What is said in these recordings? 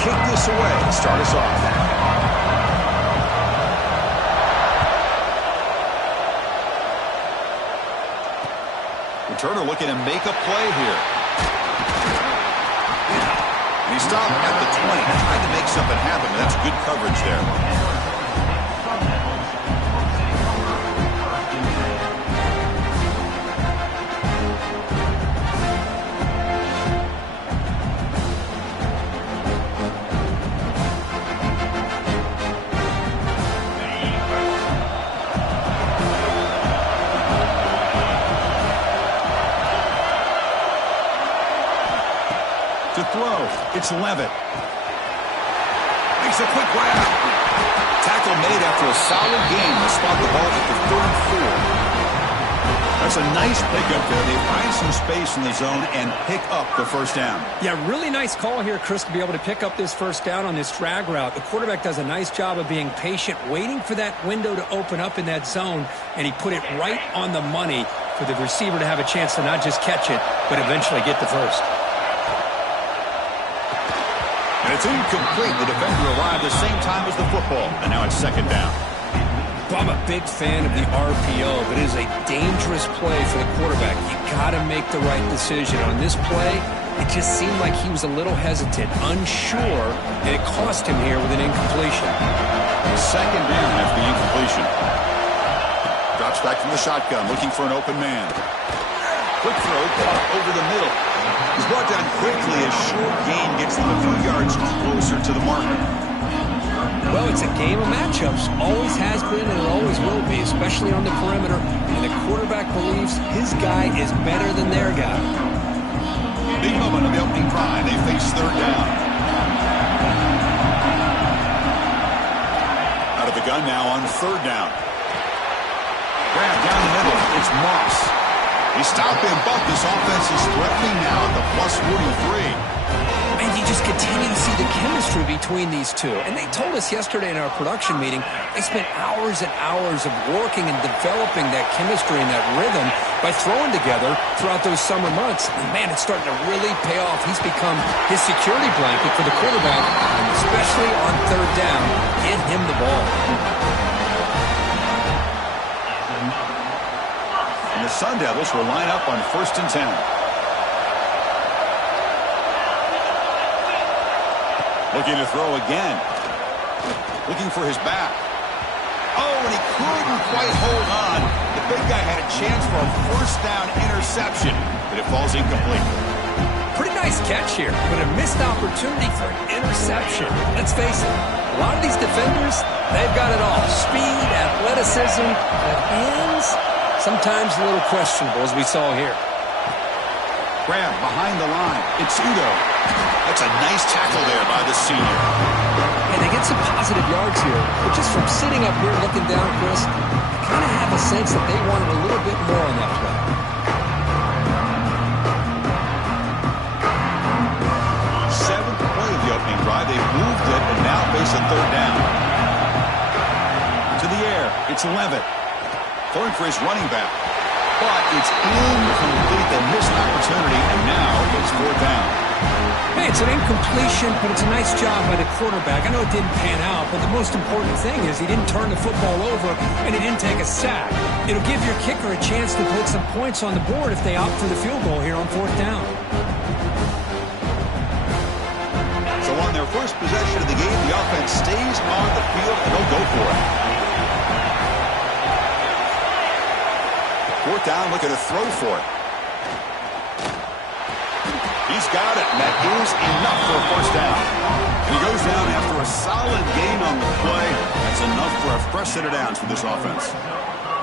kick this away and start us off. Returner looking to make a play here. And he stopped at the 20, trying to make something happen. That's good coverage there. To throw, it's Levitt. Makes a quick grab. Tackle made after a solid gain to spot the ball at the 34. That's a nice pickup there. They find some space in the zone and pick up the first down. Yeah, really nice call here, Chris, to be able to pick up this first down on this drag route. The quarterback does a nice job of being patient, waiting for that window to open up in that zone, and he put it right on the money for the receiver to have a chance to not just catch it, but eventually get the first. And it's incomplete. The defender arrived the same time as the football, and now it's second down. Well, I'm a big fan of the RPO, but it is a dangerous play for the quarterback. You got to make the right decision. On this play, it just seemed like he was a little hesitant, unsure, and it cost him here with an incompletion. Second down after the incompletion. Drops back from the shotgun, looking for an open man. Quick throw, over the middle. He's brought down quickly as short gain gets them a few yards closer to the marker. Well, it's a game of matchups. Always has been and it always will be, especially on the perimeter. And the quarterback believes his guy is better than their guy. Big moment of the opening drive. They face third down. Out of the gun now on third down. Grab down the middle. It's Moss. He stopped him, but this offense is threatening now at the plus 43. And you just continue to see the chemistry between these two. And they told us yesterday in our production meeting, they spent hours and hours of working and developing that chemistry and that rhythm by throwing together throughout those summer months. And man, it's starting to really pay off. He's become his security blanket for the quarterback, and especially on third down, get him the ball. And the Sun Devils will line up on 1st and 10. Looking to throw again. Looking for his back. Oh, and he couldn't quite hold on. The big guy had a chance for a first down interception, but it falls incomplete. Pretty nice catch here, but a missed opportunity for an interception. Let's face it, a lot of these defenders, they've got it all. Speed, athleticism, but hands, sometimes a little questionable, as we saw here. Grab behind the line. It's Udo. That's a nice tackle there by the senior. And they get some positive yards here, but just from sitting up here looking down, Chris, I kind of have a sense that they wanted a little bit more on that play. Seventh play of the opening drive. They've moved it and now face a third down. To the air. It's Levitt. Throwing for his running back. But it's incomplete. They missed an opportunity, and now it's fourth down. Hey, it's an incompletion, but it's a nice job by the quarterback. I know it didn't pan out, but the most important thing is he didn't turn the football over, and he didn't take a sack. It'll give your kicker a chance to put some points on the board if they opt for the field goal here on fourth down. So on their first possession of the game, the offense stays on the field, and they'll go for it. Fourth down, looking to throw for it. He's got it, and that is enough for a first down. And he goes down after a solid gain on the play. That's enough for a fresh set of downs for this offense.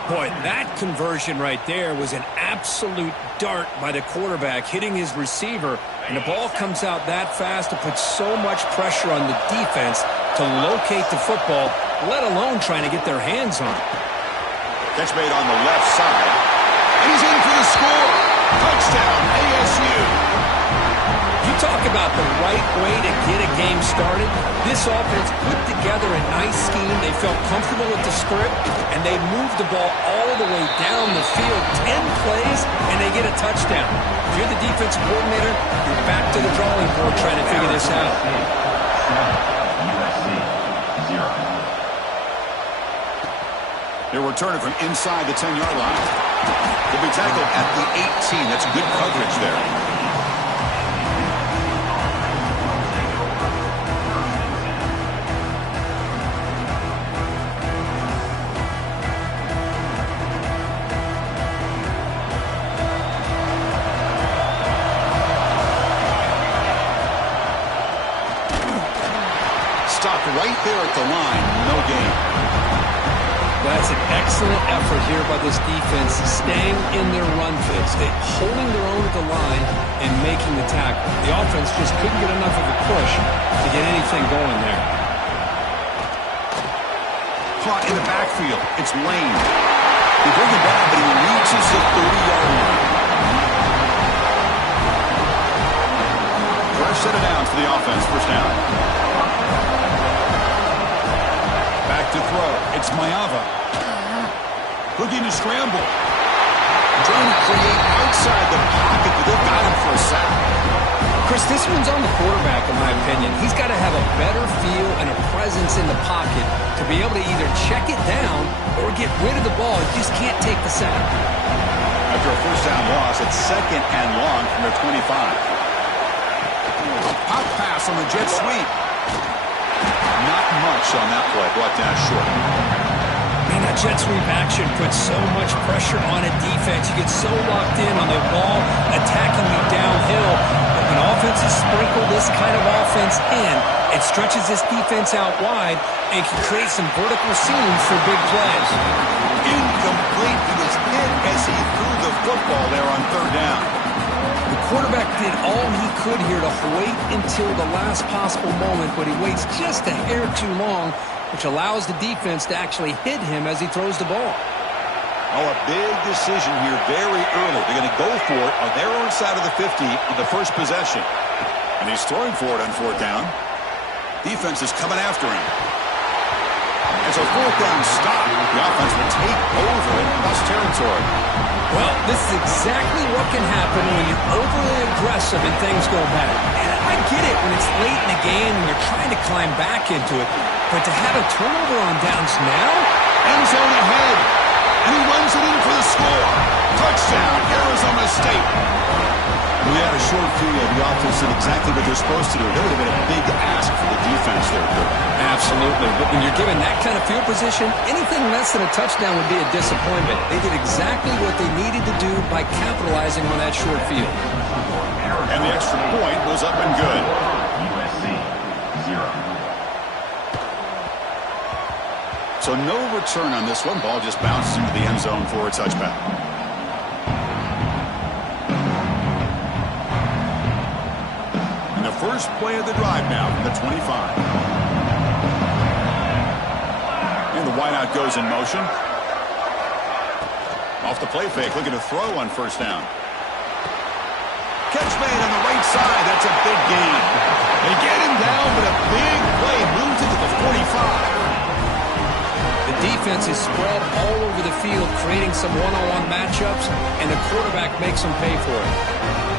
Boy, that conversion right there was an absolute dart by the quarterback, hitting his receiver, and the ball comes out that fast to put so much pressure on the defense to locate the football, let alone trying to get their hands on it. Catch made on the left side. And he's in for the score. Touchdown, ASU. You talk about the right way to get a game started. This offense put together a nice scheme. They felt comfortable with the script, and they moved the ball all the way down the field. 10 plays, and they get a touchdown. If you're the defensive coordinator, you're back to the drawing board trying to figure this out. return it from inside the 10-yard line. He'll be tackled at the 18. That's good coverage there. Stopped right there at the line. No gain. That's an excellent effort here by this defense, staying in their run fits. They're holding their own at the line and making the tackle. The offense just couldn't get enough of a push to get anything going there. Caught in the backfield. It's Lane. They bring it down, but he reaches the 30-yard line. Fresh set of downs for the offense. First down. Back to throw. It's Mayava. Looking to scramble. Trying to create outside the pocket, but they've got him for a sack. Chris, this one's on the quarterback, in my opinion. He's got to have a better feel and a presence in the pocket to be able to either check it down or get rid of the ball. He just can't take the sack. After a first down loss, it's second and long from their 25. Pop pass on the jet sweep. Not much on that play. Brought down short. Man, that jet sweep action puts so much pressure on a defense. You get so locked in on the ball attacking you downhill. But when offenses sprinkle this kind of offense in, it stretches this defense out wide and can create some vertical seams for big plays. Incomplete. He was hit as he threw the football there on third down. The quarterback did all he could here to wait until the last possible moment, but he waits just a hair too long, which allows the defense to actually hit him as he throws the ball. Oh, a big decision here very early. They're going to go for it on their own side of the 50 on the first possession. And he's throwing for it on fourth down. Defense is coming after him. It's a fourth down stop. The offense will take over in plus territory. Well, this is exactly what can happen when you're overly aggressive and things go bad. And I get it when it's late in the game and you're trying to climb back into it. But to have a turnover on downs now? End zone ahead. And he runs it in for the score. Touchdown, Arizona State. We had a short field. The offense did exactly what they're supposed to do. That would have been a big ask for the defense there, Kurt. Absolutely. But when you're given that kind of field position, anything less than a touchdown would be a disappointment. They did exactly what they needed to do by capitalizing on that short field. And the extra point was up and good. USC 0. So no return on this one. Ball just bounces into the end zone for a touchback. And the first play of the drive now from the 25. And the wideout goes in motion. Off the play fake, looking to throw on first down. Catch made on the right side. That's a big gain. They get him down, but a big play moves it to the 45. The defense is spread all over the field, creating some one-on-one matchups, and the quarterback makes them pay for it.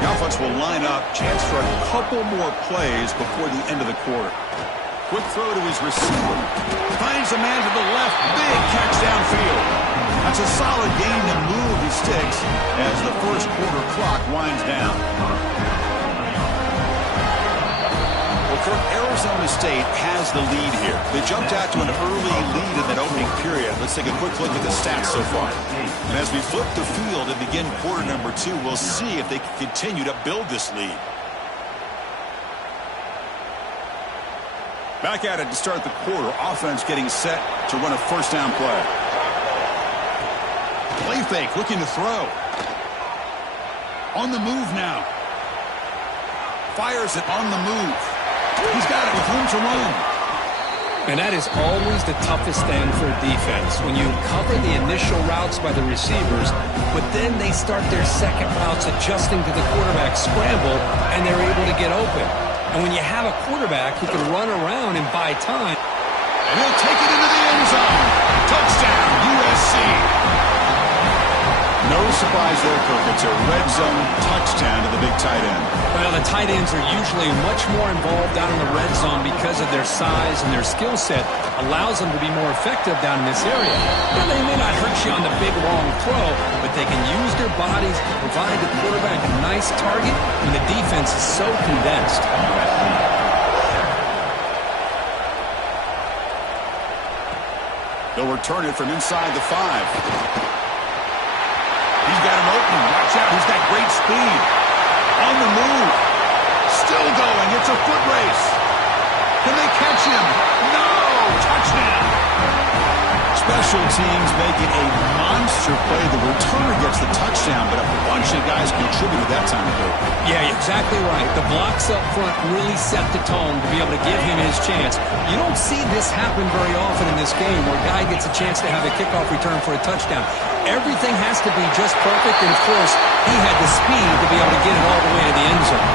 The offense will line up, chance for a couple more plays before the end of the quarter. Quick throw to his receiver. Finds a man to the left. Big catch downfield. That's a solid gain to move the sticks as the first quarter clock winds down. Well, Kirk, Arizona State has the lead here. They jumped out to an early lead in that opening period. Let's take a quick look at the stats so far. And as we flip the field and begin quarter number 2, we'll see if they can continue to build this lead. Back at it to start the quarter. Offense getting set to run a first down play. Play fake, looking to throw. On the move now. Fires it on the move. He's got it with room to run. And that is always the toughest thing for a defense, when you cover the initial routes by the receivers, but then they start their second routes adjusting to the quarterback scramble, and they're able to get open. And when you have a quarterback who can run around and buy time. And he'll take it into the end zone. Touchdown, USC. No surprise there, Kirk. It's a red zone touchdown to the big tight end. Well, the tight ends are usually much more involved down in the red zone because of their size and their skill set allows them to be more effective down in this area. Now, they may not hurt you on the big, long throw, but they can use their bodies to provide the quarterback a nice target when the defense is so condensed. They'll return it from inside the 5. He's got an opening. Watch out. He's got great speed. On the move. Still going. It's a foot race. Can they catch him? No! Touchdown! Special teams making a monster play. The returner gets the touchdown, but a bunch of guys contributed that time ago. Yeah, exactly right. The blocks up front really set the tone to be able to give him his chance. You don't see this happen very often in this game where a guy gets a chance to have a kickoff return for a touchdown. Everything has to be just perfect, and of course, he had the speed to be able to get it all the way to the end zone.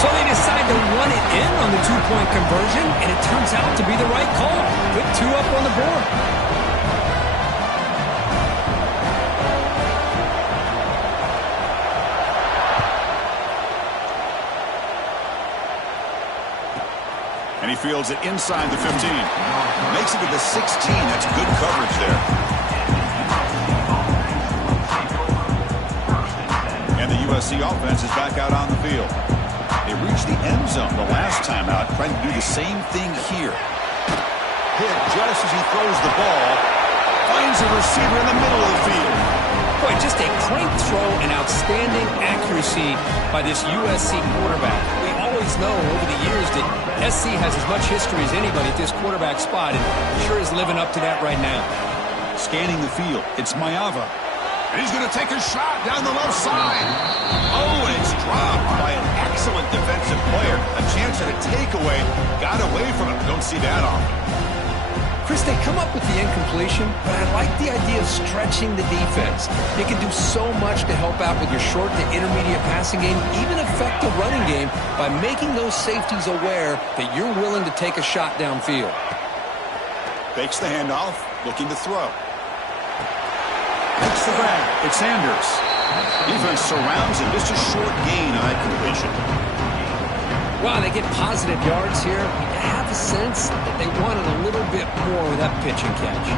So they decide to run it in on the two-point conversion, and it turns out to be the right call. Put 2 up on the board. And he fields it inside the 15. Makes it to the 16. That's good coverage there. And the USC offense is back out on the field. They reached the end zone the last time out, trying to do the same thing here. Hit just as he throws the ball. Finds a receiver in the middle of the field. Boy, just a great throw and outstanding accuracy by this USC quarterback. We always know over the years that SC has as much history as anybody at this quarterback spot, and sure is living up to that right now. Scanning the field, it's Mayava. And he's going to take a shot down the left side. Oh, and it's dropped by an excellent defensive player. A chance at a takeaway. Got away from him. Don't see that often. Chris, they come up with the incompletion, but I like the idea of stretching the defense. They can do so much to help out with your short to intermediate passing game, even affect the running game by making those safeties aware that you're willing to take a shot downfield. Fakes the handoff, looking to throw. Makes the grab. It's Sanders. Defense surrounds him. Just a short gain on that completion. Wow, they get positive yards here. You have a sense that they wanted a little bit more with that pitch and catch.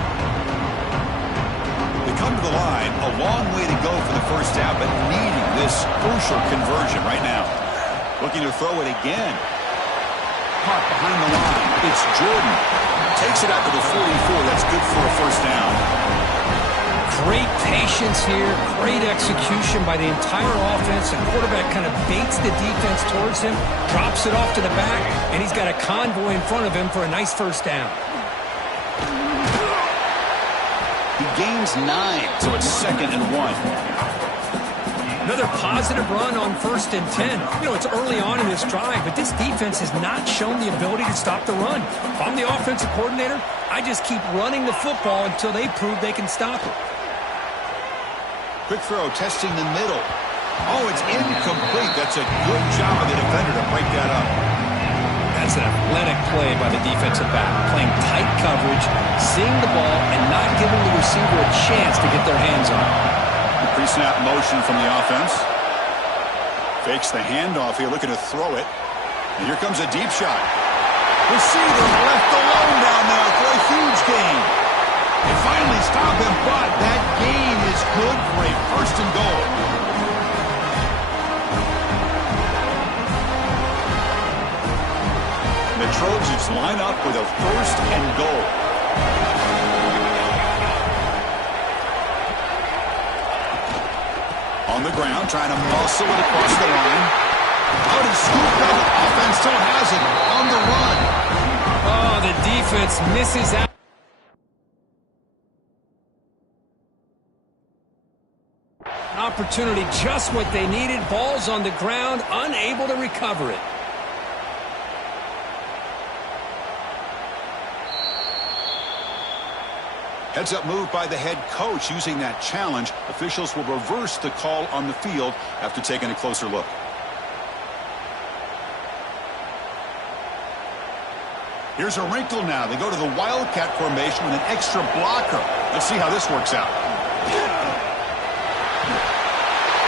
They come to the line, a long way to go for the first down, but needing this crucial conversion right now. Looking to throw it again. Caught behind the line. It's Jordan. Takes it out to the 44. That's good for a first down. Great patience here, great execution by the entire offense. The quarterback kind of baits the defense towards him, drops it off to the back, and he's got a convoy in front of him for a nice first down. He gains 9, so it's 2nd and 1. Another positive run on 1st and 10. You know, it's early on in this drive, but this defense has not shown the ability to stop the run. If I'm the offensive coordinator, I just keep running the football until they prove they can stop it. Quick throw, testing the middle. Oh, it's incomplete. That's a good job of the defender to break that up. That's an athletic play by the defensive back, playing tight coverage, seeing the ball, and not giving the receiver a chance to get their hands on it. The pre-snap motion from the offense. Fakes the handoff here, looking to throw it. And here comes a deep shot. Receiver left alone down there for a huge gain. They finally stop him, but that gain is good for a 1st and goal. The Trojans line up with a 1st and goal. On the ground, trying to muscle it across the line. Out and scooped up. Offense still has it on the run. Oh, the defense misses out. Opportunity, just what they needed. Ball's on the ground, unable to recover it. Heads-up move by the head coach using that challenge. Officials will reverse the call on the field after taking a closer look. Here's a wrinkle now. They go to the Wildcat formation with an extra blocker. Let's see how this works out.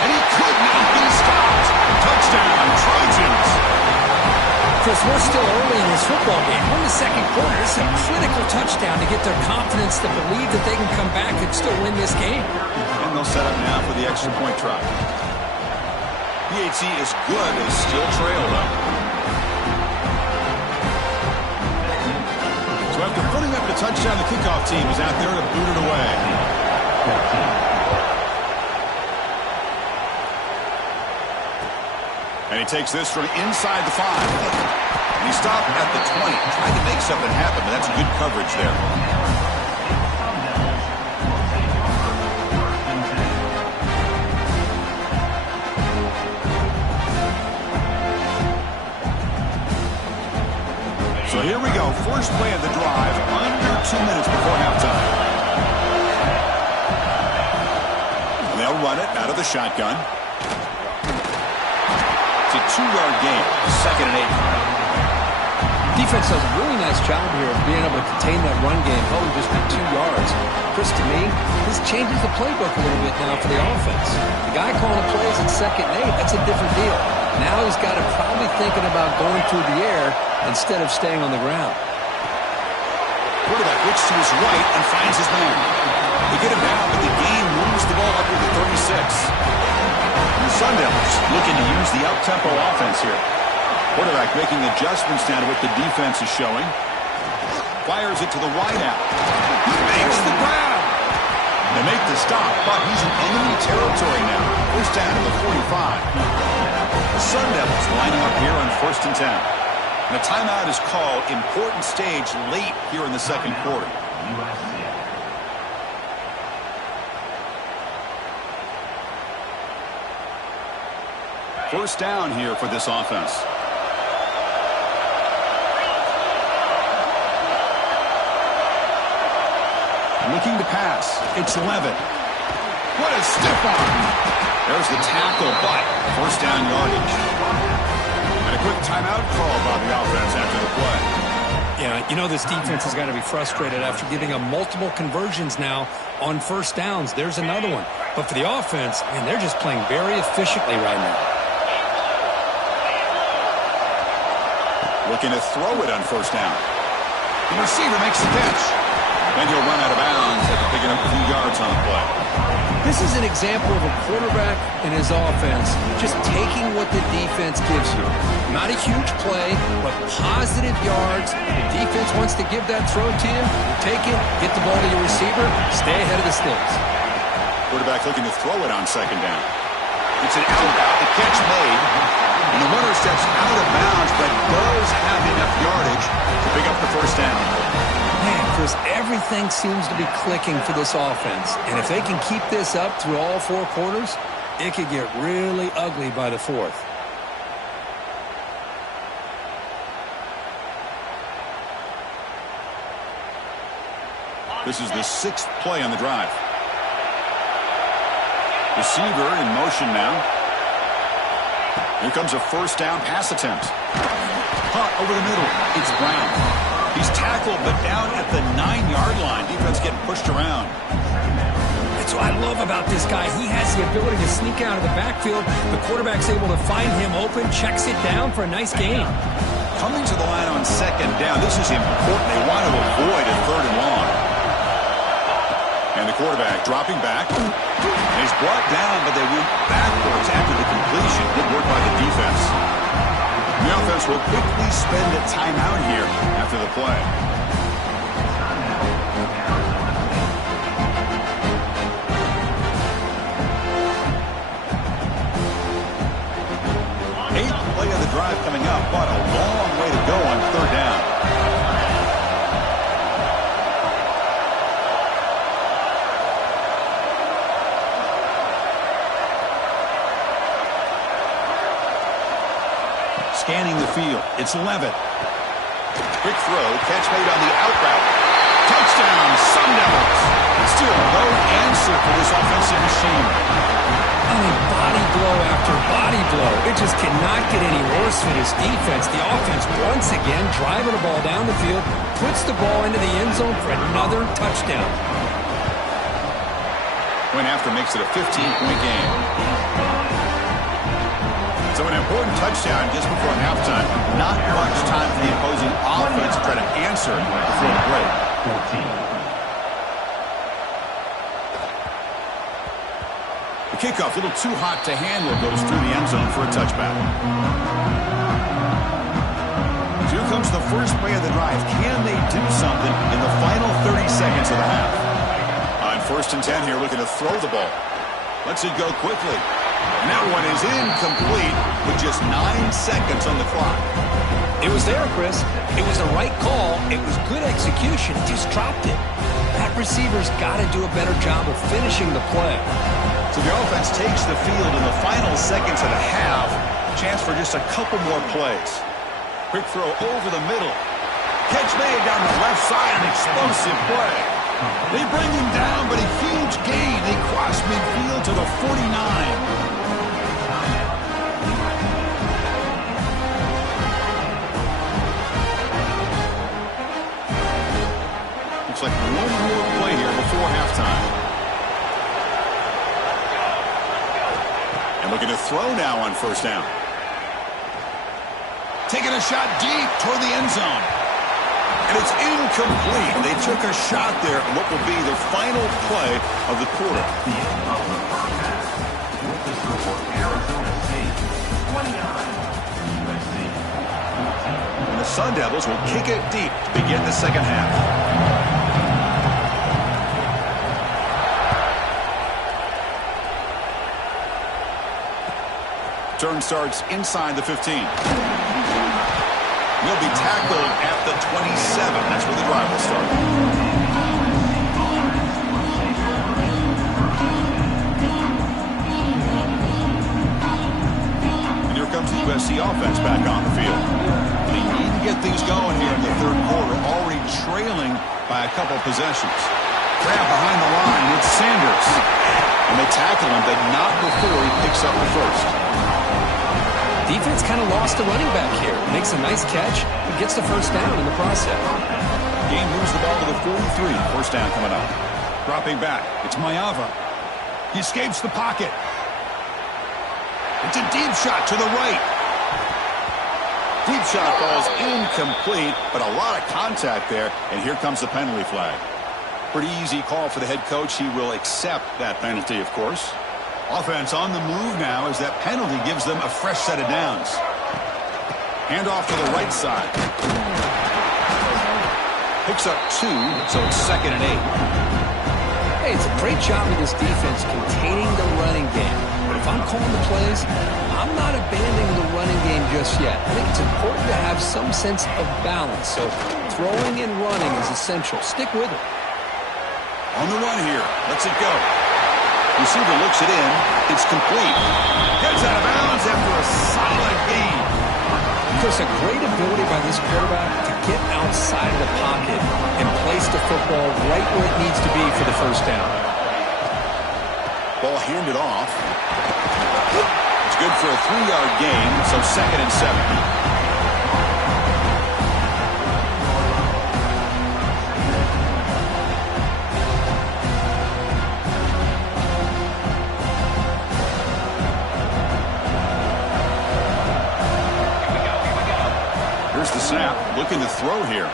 And he could not be stopped. Touchdown, Trojans. Chris, we're still early in this football game. We're in the second quarter. It's a critical touchdown to get their confidence to believe that they can come back and still win this game. And they'll set up now for the extra point try. PAT is good. They still trail, though. So after putting up the touchdown, the kickoff team is out there to boot it away. And he takes this from inside the 5. And he stopped at the 20. Trying to make something happen, but that's good coverage there. So here we go. First play of the drive, under 2 minutes before halftime. And they'll run it out of the shotgun. It's a 2-yard gain, 2nd and 8. Defense does a really nice job here of being able to contain that run game, held just for 2 yards. Chris, to me, this changes the playbook a little bit now for the offense. The guy calling the plays at 2nd and 8, that's a different deal. Now he's got to probably thinking about going through the air instead of staying on the ground. Quarterback looks to his right and finds his man. They get him down, but the game moves the ball up to the 36. And the Sun Devils looking to use the up-tempo offense here. Quarterback making adjustments now to what the defense is showing. Fires it to the wideout. He makes the grab. They make the stop, but he's in enemy territory now. First down to the 45. The Sun Devils lining up here on 1st and 10. And a timeout is called. Important stage late here in the second quarter. USC. First down here for this offense. Looking to pass. It's Levitt. What a stiff arm. There's the tackle, but first down yardage. And a quick timeout call by the offense after the play. Yeah, you know this defense has got to be frustrated after giving up multiple conversions now on first downs. There's another one. But for the offense, man, they're just playing very efficiently right now. Looking to throw it on first down. The receiver makes the catch. And he'll run out of bounds after picking up a few yards on the play. This is an example of a quarterback and his offense just taking what the defense gives you. Not a huge play, but positive yards. The defense wants to give that throw to you. Take it, get the ball to your receiver, stay ahead of the sticks. Quarterback looking to throw it on second down. It's an out route. The catch made. And the runner steps out of bounds, but does have enough yardage to pick up the first down. Man, Chris, everything seems to be clicking for this offense. And if they can keep this up through all 4 quarters, it could get really ugly by the 4th. This is the 6th play on the drive. Receiver in motion now. Here comes a first down pass attempt. Caught over the middle. It's Brown. He's tackled, but down at the 9-yard line. Defense getting pushed around. That's what I love about this guy. He has the ability to sneak out of the backfield. The quarterback's able to find him open, checks it down for a nice gain. Coming to the line on second down. This is important. They want to avoid a 3rd and long. And the quarterback dropping back. And he's brought down, but they went backwards after the completion. Good work by the defense. The offense will quickly spend a timeout here after the play. Eighth play of the drive coming up, but a long way to go on 3rd down. Scanning the field. It's Levitt. Quick throw. Catch made on the out route. Touchdown, Sun Devils. Still no answer for this offensive machine. I mean, body blow after body blow. It just cannot get any worse for this defense. The offense, once again, driving the ball down the field, puts the ball into the end zone for another touchdown. Went after makes it a 15-point game. So an important touchdown just before halftime. Not much time for the opposing offense to try to answer before the break. 14. The kickoff, a little too hot to handle, goes through the end zone for a touchback. So here comes the first play of the drive. Can they do something in the final 30 seconds of the half? On 1st and 10 here, looking to throw the ball. Lets it go quickly. And that one is incomplete with just 9 seconds on the clock. It was there, Chris. It was the right call. It was good execution. Just dropped it. That receiver's got to do a better job of finishing the play. So the offense takes the field in the final seconds of the half. Chance for just a couple more plays. Quick throw over the middle. Catch made down the left side. An explosive play. They bring him down, but a huge gain. They cross midfield to the 49. Looks like one more play here before halftime. And looking to throw now on 1st down. Taking a shot deep toward the end zone. And it's incomplete. They took a shot there on what will be the final play of the quarter. The end of the first half. With the score, Arizona State 29, USC 14. And the Sun Devils will kick it deep to begin the second half. Turn starts inside the 15. He'll be tackled at the 27. That's where the drive will start. And here comes the USC offense back on the field. They need to get things going here in the 3rd quarter, already trailing by a couple possessions. Grab behind the line with Sanders. And they tackle him, but not before he picks up the first. Defense kind of lost a running back here. Makes a nice catch, but gets the first down in the process. Game moves the ball to the 43. First down coming up. Dropping back. It's Mayava. He escapes the pocket. It's a deep shot to the right. Deep shot falls incomplete, but a lot of contact there, and here comes the penalty flag. Pretty easy call for the head coach. He will accept that penalty, of course. Offense on the move now as that penalty gives them a fresh set of downs. Hand off to the right side. Picks up 2, so it's 2nd and 8. Hey, it's a great job of this defense containing the running game. But if I'm calling the plays, I'm not abandoning the running game just yet. I think it's important to have some sense of balance. So throwing and running is essential. Stick with it. On the run here. Lets it go. Receiver looks it in. It's complete. Gets out of bounds after a solid gain. Chris, a great ability by this quarterback to get outside of the pocket and place the football right where it needs to be for the first down. Ball handed off. It's good for a 3-yard gain, so 2nd and 7. The snap, looking to throw here.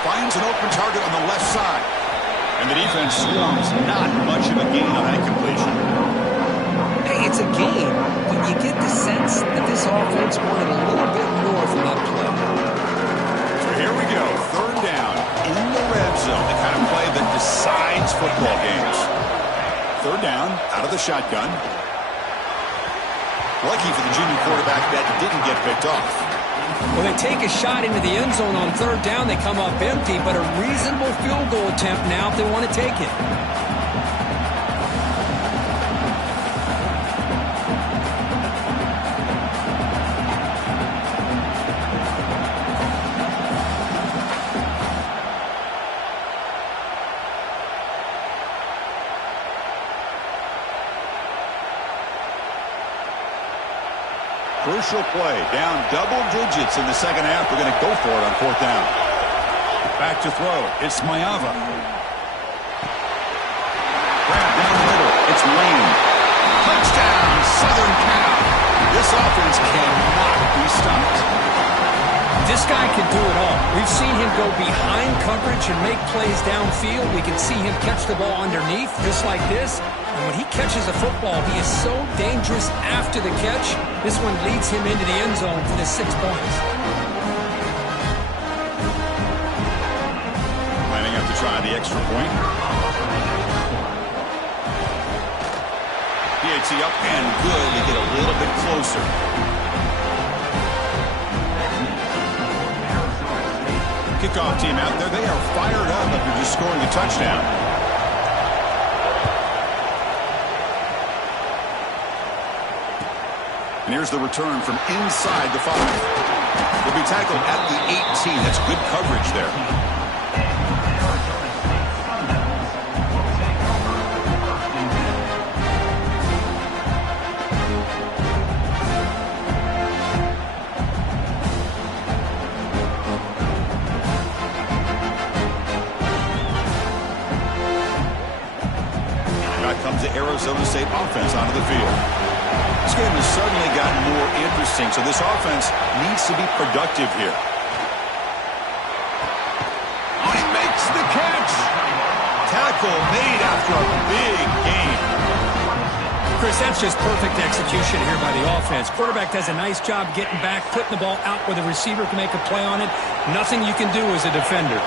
Finds an open target on the left side. And the defense swarms. Not much of a gain on that completion. Hey, it's a gain, but you get the sense that this offense wanted a little bit more from that play. So here we go. 3rd down in the red zone. The kind of play that decides football games. 3rd down out of the shotgun. Lucky for the junior quarterback that didn't get picked off. When they take a shot into the end zone on 3rd down, they come up empty, but a reasonable field goal attempt now if they want to take it. Crucial play, down double digits in the second half. We're going to go for it on 4th down. Back to throw. It's Mayava. Grab down the middle. It's Lane. Touchdown, Southern Cal. This offense cannot be stopped. This guy can do it all. We've seen him go behind coverage and make plays downfield. We can see him catch the ball underneath, just like this. And when he catches a football, he is so dangerous after the catch. This one leads him into the end zone for the 6 points. Lining up to try the extra point. PAT up and good. We get a little bit closer. Kickoff team out there. They are fired up after just scoring a touchdown. And here's the return from inside the 5. Will be tackled at the 18. That's good coverage there. Arizona State offense onto the field. This game has suddenly gotten more interesting, so this offense needs to be productive here. Oh, he makes the catch! Tackle made after a big game. Chris, that's just perfect execution here by the offense. Quarterback does a nice job getting back, putting the ball out where the receiver can make a play on it. Nothing you can do as a defender.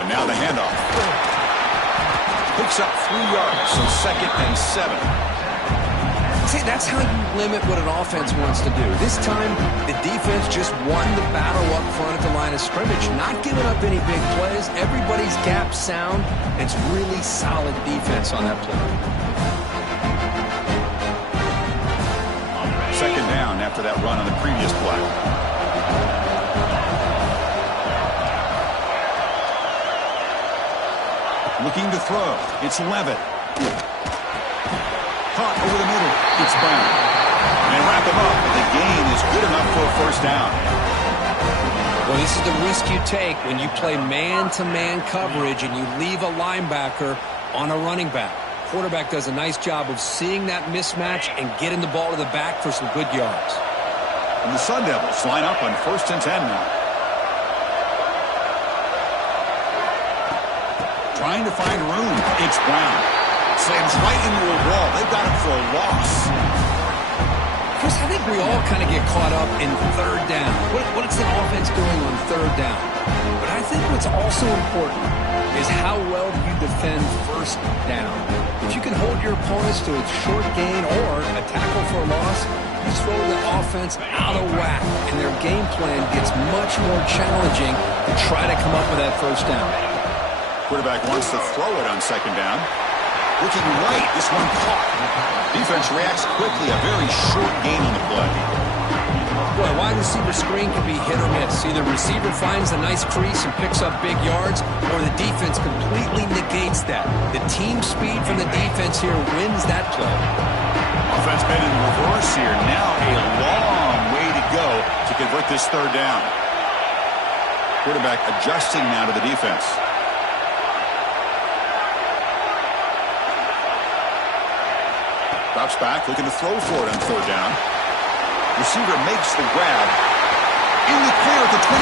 And now the handoff. Picks up 3 yards, so 2nd and 7. See, that's how you limit what an offense wants to do. This time, the defense just won the battle up front at the line of scrimmage, not giving up any big plays. Everybody's gap sound. It's really solid defense on that play. 2nd down after that run on the previous play. Looking to throw. It's Levitt. Caught over the middle. It's Brown. And wrap him up. The gain is good enough for a 1st down. Well, this is the risk you take when you play man-to-man coverage and you leave a linebacker on a running back. Quarterback does a nice job of seeing that mismatch and getting the ball to the back for some good yards. And the Sun Devils line up on 1st and 10 now. Trying to find room. It's Brown. Slams right into a wall. They've got him for a loss. Chris, I think we all kind of get caught up in 3rd down. What is the offense doing on 3rd down? But I think what's also important is how well you defend 1st down. If you can hold your opponents to a short gain or a tackle for a loss, you throw the offense out of whack, and their game plan gets much more challenging to try to come up with that 1st down. Quarterback wants to throw it on 2nd down. Looking right, this one caught. Defense reacts quickly, a very short gain on the play. Boy, a wide receiver screen can be hit or miss. Either receiver finds a nice crease and picks up big yards, or the defense completely negates that. The team speed from the defense here wins that play. Offense been in reverse here. Now a long way to go to convert this 3rd down. Quarterback adjusting now to the defense. Drops back, looking to throw for it on 3rd down. Receiver makes the grab. In the clear at the 25.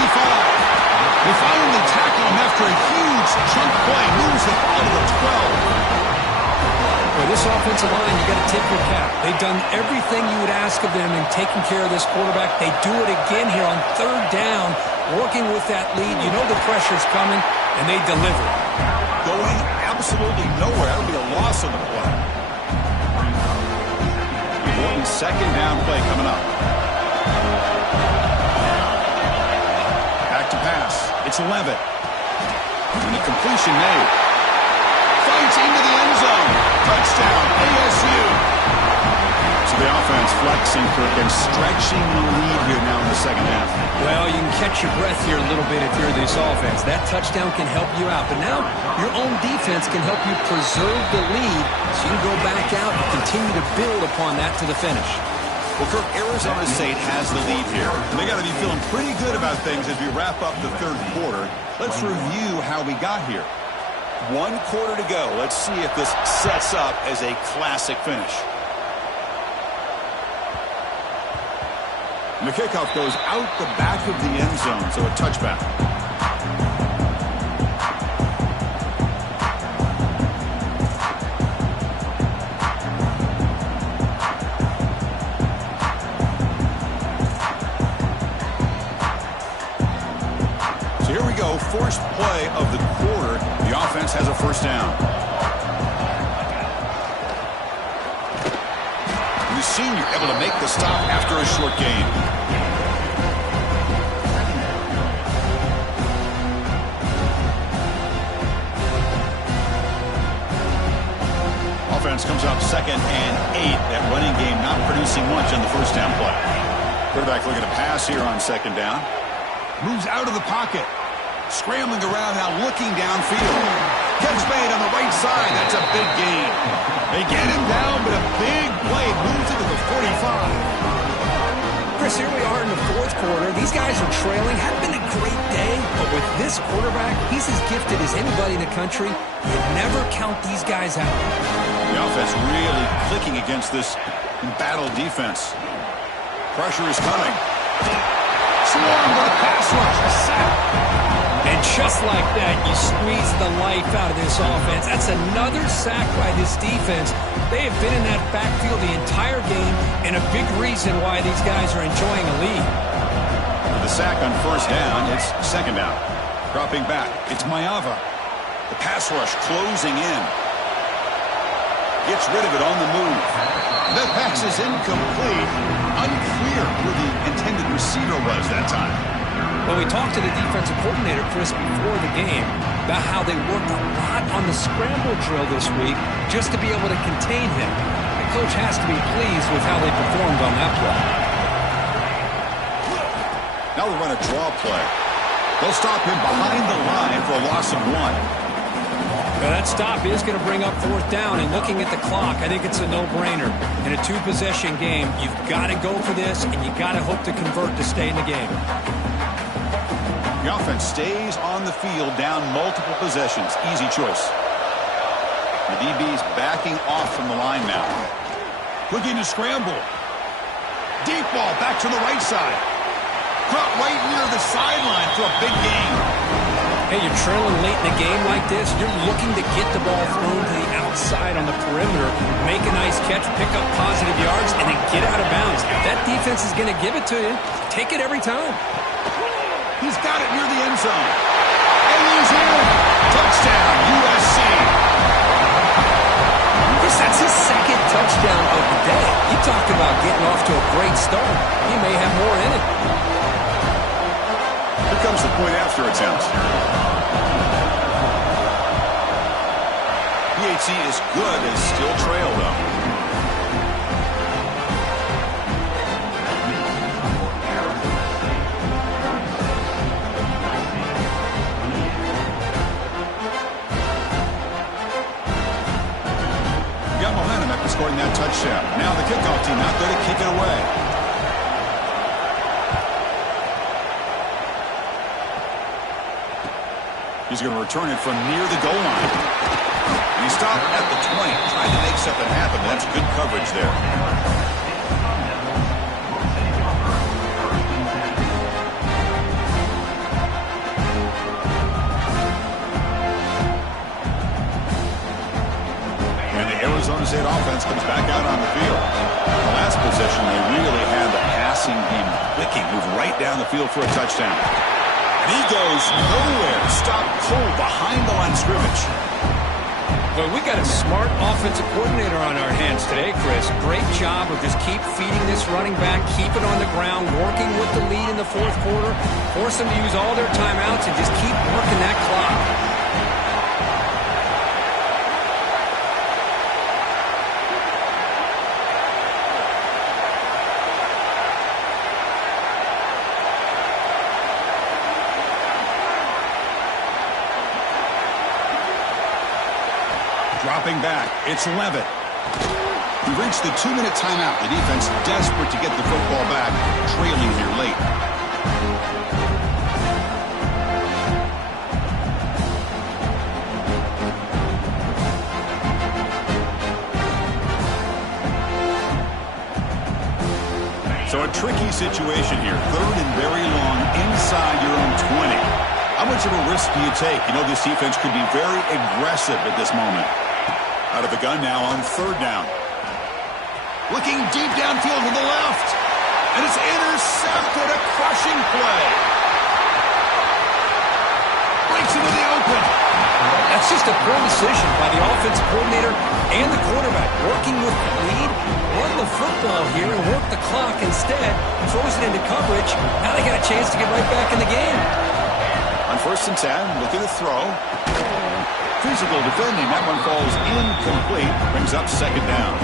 They finally tackle him after a huge chunk play. Moves the ball to the 12. Well, this offensive line, you got to tip your cap. They've done everything you would ask of them in taking care of this quarterback. They do it again here on 3rd down, working with that lead. You know the pressure's coming, and they deliver. Going absolutely nowhere. That'll be a loss on the play. 2nd down play coming up. Back to pass. It's Levitt. And the completion made. Fights into the end zone. Touchdown, ASU. So the offense flexing, Kirk, and stretching the lead here now in the 2nd half. Well, you can catch your breath here a little bit if you're this offense. That touchdown can help you out. But now your own defense can help you preserve the lead so you can go back out and continue to build upon that to the finish. Well, Kirk, Arizona State has the lead here. They got to be feeling pretty good about things as we wrap up the 3rd quarter. Let's review how we got here. 1 quarter to go. Let's see if this sets up as a classic finish. And the kickoff goes out the back of the end zone, so a touchback. So here we go, first play of the quarter. The offense has a first down. The senior able to make the stop after a short gain. Offense comes up 2nd and 8. That running game not producing much on the first down play. Quarterback looking to pass here on 2nd down. Moves out of the pocket. Scrambling around now, looking downfield. Catch made on the right side. That's a big gain. They get him down, but a big play moves into the 45. Chris, here we are in the fourth quarter. These guys are trailing. Hadn't been a great day, but with this quarterback, he's as gifted as anybody in the country. You never count these guys out. The offense really clicking against this embattled defense. Pressure is coming. Swarmed with a pass rush. A sack. And just like that, you squeeze the life out of this offense. That's another sack by this defense. They have been in that backfield the entire game, and a big reason why these guys are enjoying a lead. With the sack on first down, it's 2nd down. Dropping back, it's Mayava. The pass rush closing in. Gets rid of it on the move. The pass is incomplete. Unclear who the intended receiver was that time. Well, we talked to the defensive coordinator, Chris, before the game about how they worked a lot on the scramble drill this week just to be able to contain him. The coach has to be pleased with how they performed on that play. Now they run a draw play. They'll stop him behind the line for a loss of 1. Now that stop is going to bring up 4th down, and looking at the clock, I think it's a no-brainer. In a 2-possession game, you've got to go for this, and you've got to hope to convert to stay in the game. The offense stays on the field down multiple possessions. Easy choice. The DB's backing off from the line now. Looking to scramble. Deep ball back to the right side. Caught right near the sideline for a big gain. Hey, you're trailing late in the game like this. You're looking to get the ball thrown to the outside on the perimeter, make a nice catch, pick up positive yards, and then get out of bounds. That defense is going to give it to you. Take it every time. He's got it near the end zone. And he's in. Touchdown, USC. Chris, that's his 2nd touchdown of the day. You talk about getting off to a great start. He may have more in it. Here comes the point after attempt. PHC is good as still trail, though. Got momentum after scoring that touchdown. Now the kickoff team out there to kick it away. He's going to return it from near the goal line. And he stopped at the 20, trying to make something happen. That's good coverage there. And the Arizona State offense comes back out on the field. The last possession, they really had the passing game clicking, move right down the field for a touchdown. And he goes nowhere. Stopped cold behind the line of scrimmage. But we got a smart offensive coordinator on our hands today, Chris. Great job of just keep feeding this running back, keep it on the ground, working with the lead in the fourth quarter, force them to use all their timeouts, and just keep working that clock. Dropping back, it's Levitt. We reached the 2-minute timeout. The defense desperate to get the football back, trailing here late. So a tricky situation here. Third and very long inside your own 20. How much of a risk do you take? You know this defense could be very aggressive at this moment. Out of the gun now on third down. Looking deep downfield to the left. And it's intercepted. A crushing play. Breaks into the open. That's just a poor decision by the offensive coordinator and the quarterback. Working with the lead, run the football here and work the clock instead. Throws it into coverage. Now they got a chance to get right back in the game. On 1st and 10, looking to throw. Physical defending. That one falls incomplete. Brings up second down.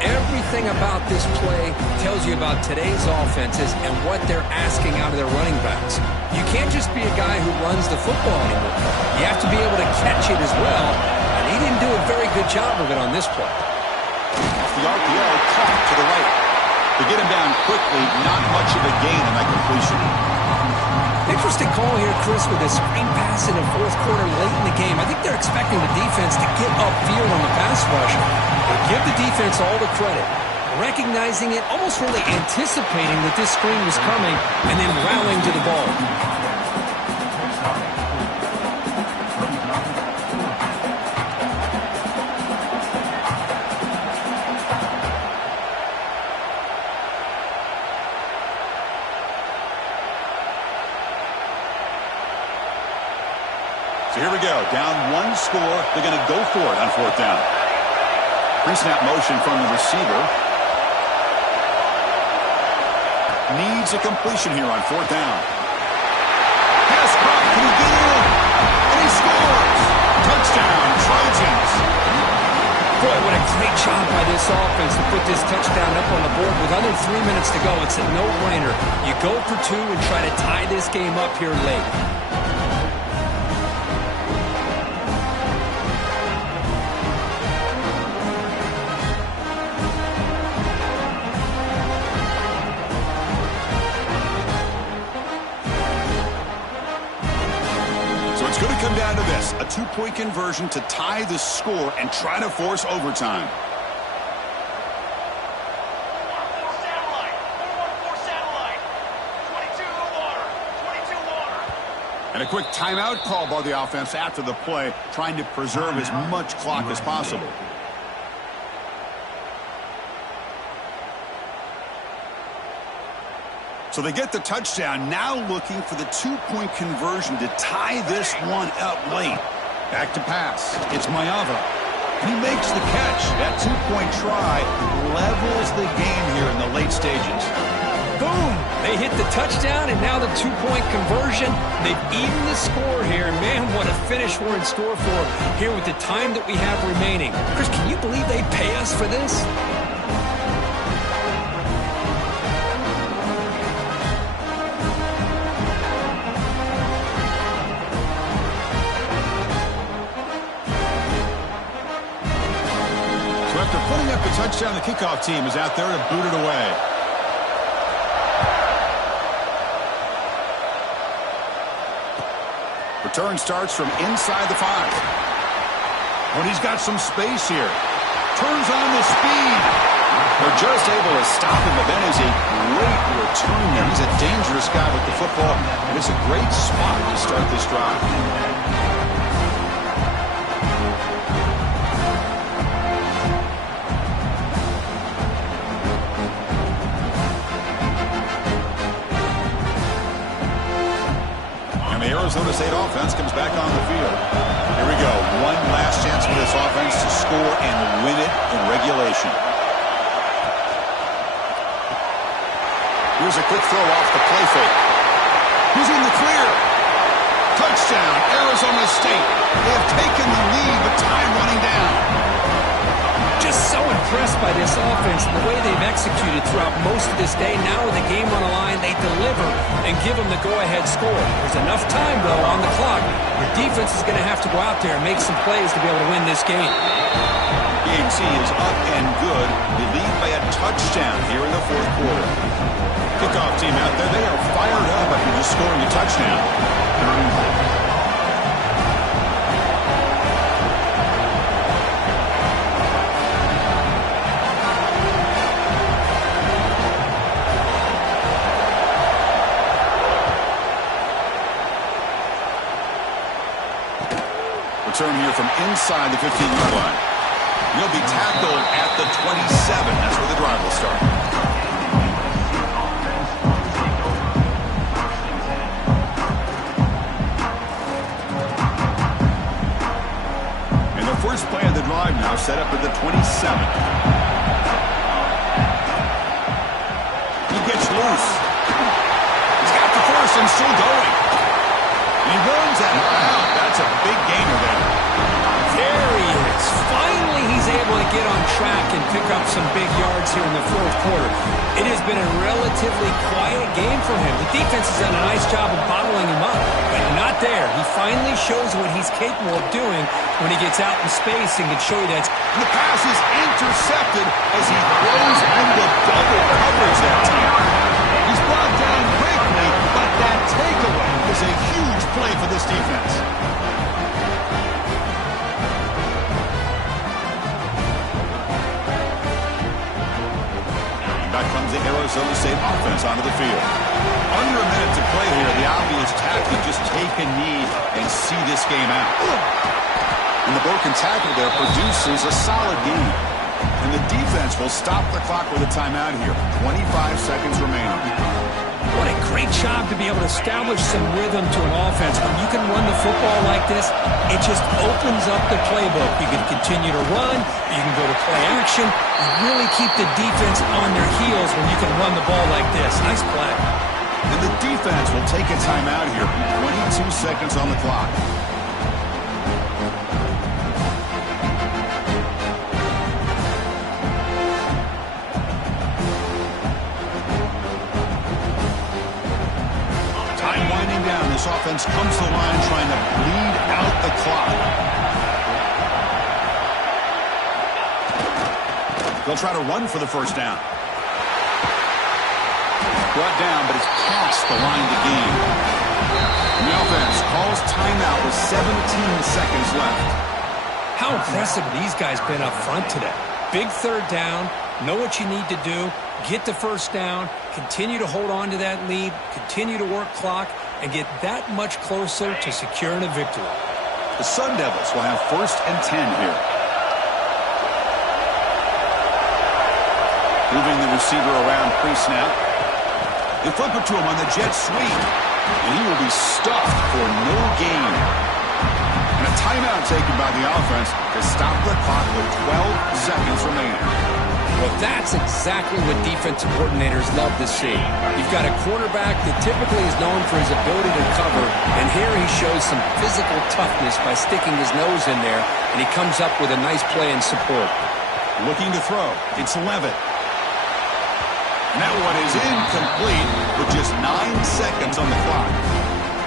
Everything about this play tells you about today's offenses and what they're asking out of their running backs. You can't just be a guy who runs the football anymore. You have to be able to catch it as well, and he didn't do a very good job of it on this play. Off the RPO, caught to the right. To get him down quickly, not much of a gain in that completion. Interesting call here, Chris, with a screen pass in the fourth quarter late in the game. I think they're expecting the defense to get upfield on the pass rush. But give the defense all the credit. Recognizing it, almost really anticipating that this screen was coming, and then rallying to the ball. So here we go. Down one score. They're going to go for it on fourth down. Pre-snap motion from the receiver. Needs a completion here on fourth down. Pass caught. Can he get in? And he scores. Touchdown, Trojans. Boy, what a great job by this offense to put this touchdown up on the board with under 3 minutes to go. It's a no-brainer. You go for two and try to tie this game up here late. Going to come down to this, a two-point conversion to tie the score and try to force overtime. And a quick timeout call by the offense after the play, trying to preserve as much clock as possible. So they get the touchdown, now looking for the two-point conversion to tie this one up late. Back to pass. It's Maeva. He makes the catch. That two-point try levels the game here in the late stages. Boom! They hit the touchdown, and now the two-point conversion. They've evened the score here. Man, what a finish we're in store for here with the time that we have remaining. Chris, can you believe they pay us for this? Putting up the touchdown, the kickoff team is out there to boot it away. Return starts from inside the 5. When he's got some space here. Turns on the speed. They're just able to stop him, but that is a great return there. He's a dangerous guy with the football, and it's a great spot to start this drive. Arizona State offense comes back on the field. Here we go. One last chance for this offense to score and win it in regulation. Here's a quick throw off the play fake. He's in the clear. Touchdown, Arizona State. They have taken the lead, but time running down. Just so impressed by this offense and the way they've executed throughout most of this day. Now with the game on the line, they deliver and give them the go-ahead score. There's enough time, though, on the clock. Your defense is going to have to go out there and make some plays to be able to win this game. BAC is up and good. They lead by a touchdown here in the fourth quarter. Kickoff team out there, they are fired up after just scoring a touchdown. return here from inside the 15-yard line. He'll be tackled at the 27. That's where the drive will start. And the first play of the drive now set up at the 27. He gets loose. He's got the first and still going. He runs out of bounds. That's a big gainer there. There he is. Finally, he's able to get on track and pick up some big yards here in the fourth quarter. It has been a relatively quiet game for him. The defense has done a nice job of bottling him up, but not there. He finally shows what he's capable of doing when he gets out in space and can show you that. The pass is intercepted as he throws into double coverage that time. He's brought down quickly, but that takeaway is a huge play for this defense. Back comes the Arizona State offense onto the field. Under a minute to play here, the obvious tactic, just take a knee and see this game out. And the broken tackle there produces a solid gain. And the defense will stop the clock with a timeout here. 25 seconds remaining. What a great job to be able to establish some rhythm to an offense. When you can run the football like this, it just opens up the playbook. You can continue to run. You can go to play action. You really keep the defense on their heels when you can run the ball like this. Nice play. And the defense will take a timeout here. 22 seconds on the clock. This offense comes to the line trying to bleed out the clock. They'll try to run for the first down. Brought down, but it's past the line to gain. And the offense calls timeout with 17 seconds left. How impressive these guys been up front today. Big third down, know what you need to do, get the first down, continue to hold on to that lead, continue to work clock, and get that much closer to securing a victory. The Sun Devils will have 1st and 10 here. Moving the receiver around pre-snap. They flip it to him on the jet sweep, and he will be stuffed for no gain. And a timeout taken by the offense to stop the clock with 12 seconds remaining. Well, that's exactly what defensive coordinators love to see. You've got a quarterback that typically is known for his ability to cover, and here he shows some physical toughness by sticking his nose in there, and he comes up with a nice play in support. Looking to throw. It's Levitt. And that one is incomplete with just 9 seconds on the clock.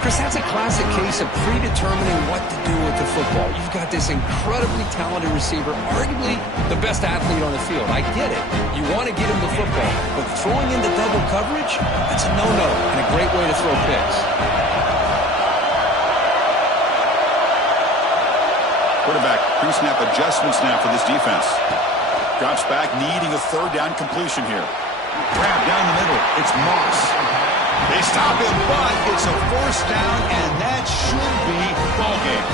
Chris, that's a classic case of predetermining what to do with the football. You've got this incredibly talented receiver, arguably the best athlete on the field. I get it. You want to get him the football, but throwing into double coverage, that's a no-no and a great way to throw picks. Quarterback pre-snap adjustments now for this defense. Drops back, needing a third down completion here. Grab down the middle. It's Moss. They stop him, but it's a 1st down, and that should be ball game.